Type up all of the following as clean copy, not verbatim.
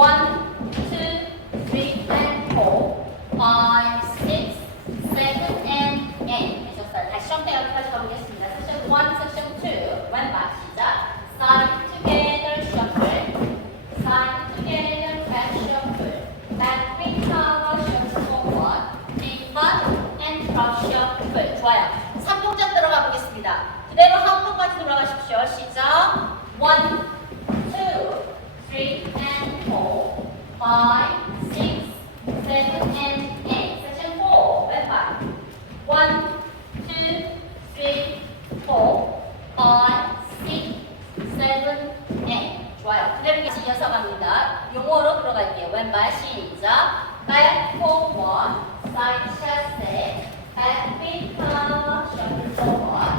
1, 2, 3, and 4, 5, 6, 7, and 8 해주셨어요. 다시 셔틀까지 가보겠습니다. 세션 1, 세션 2, 왼발 시작. Side together, shuffle. Side together, back shuffle. Back quick cover, shuffle forward. Big butt and cross shuffle. 좋아요. 3동작 들어가 보겠습니다. 그대로 하운드까지 돌아가십시오. 시작. 1, 2, 3, and 4, 5, 6, 7, and 8. Section 4, 왼발. 1, 2, 3, 4, 5, 6, 7, 8. 좋아요. 그대로 다시 이어서 갑니다. 용어로 들어갈게요. 왼발 시작. Back forward, side chasse, back feet cover, shoulder forward,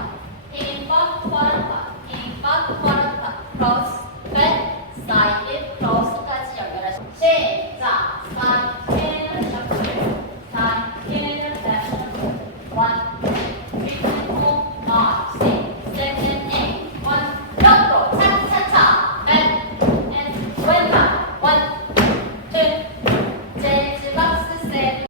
hip butt, quarter butt, hip butt, quarter butt, cross, back, side hip, cross,